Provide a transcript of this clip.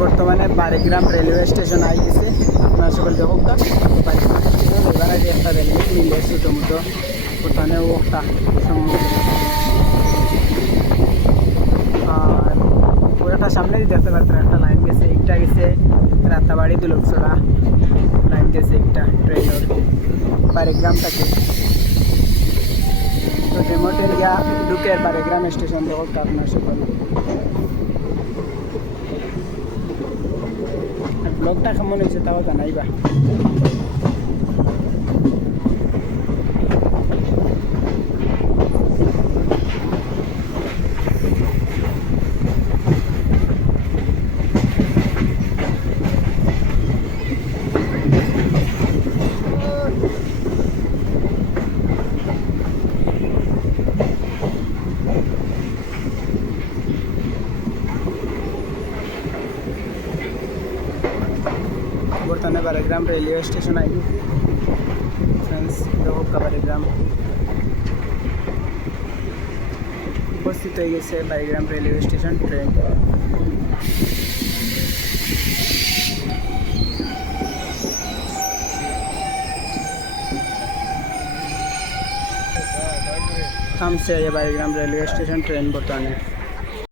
বর্তমানে Barigram railway station I গেছে। আপনারা সকল দেখুক বারিগ্রাম স্টেশন এবার আগে একটা রেলওয়ে মিলে ছোটো মোটো বর্তমানে ও একটা আর ওটা সামনে দেখতে পাচ্ছেন একটা লাইন গেছে, একটা গেছে রাতাবাড়ি দুলকছড়া লাইন গেছে একটা ট্রেনের বারিগ্রাম থেকে। তো ডেমোটের গিয়া ঢুকে বারিগ্রাম স্টেশন দেখুক আপনার সকল। ব্লগটা কেমন হয়েছে তাও জানাইবা। বর্তমানে Barigram railway station I friends দেখুক বারিগ্রাম উপস্থিত হয়ে গেছে বারিগ্রাম রেলওয়ে স্টেশন ট্রেন। থামছে বারিগ্রাম রেলওয়ে স্টেশন ট্রেন বর্তমানে।